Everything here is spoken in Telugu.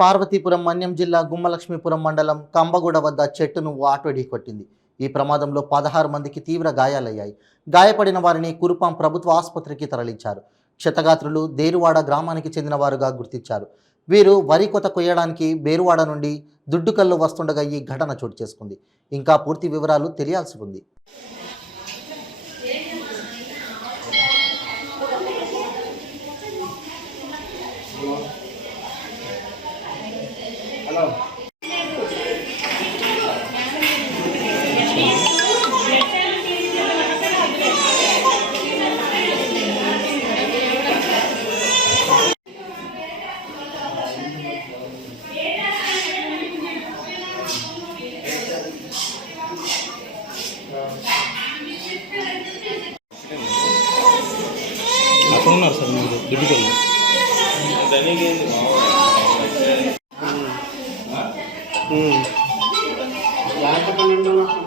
పార్వతీపురం మన్యం జిల్లా గుమ్మలక్ష్మీపురం మండలం కంబగూడ వద్ద చెట్టును ఆటో ఢీకొట్టింది. ఈ ప్రమాదంలో 16 మందికి తీవ్ర గాయాలయ్యాయి. గాయపడిన వారిని కురుపాం ప్రభుత్వ ఆసుపత్రికి తరలించారు. క్షతగాత్రులు దేరువాడ గ్రామానికి చెందిన వారుగా గుర్తించారు. వీరు వరి కోత కొయ్యడానికి బేరువాడ నుండి దుడ్డుకల్లు వస్తుండగా ఈ ఘటన చోటు చేసుకుంది. ఇంకా పూర్తి వివరాలు తెలియాల్సి ఉంది. అక్కడ ఉన్నారు సార్ మీరు దుడ్డుకెళ్ళి లాస్ట్ 12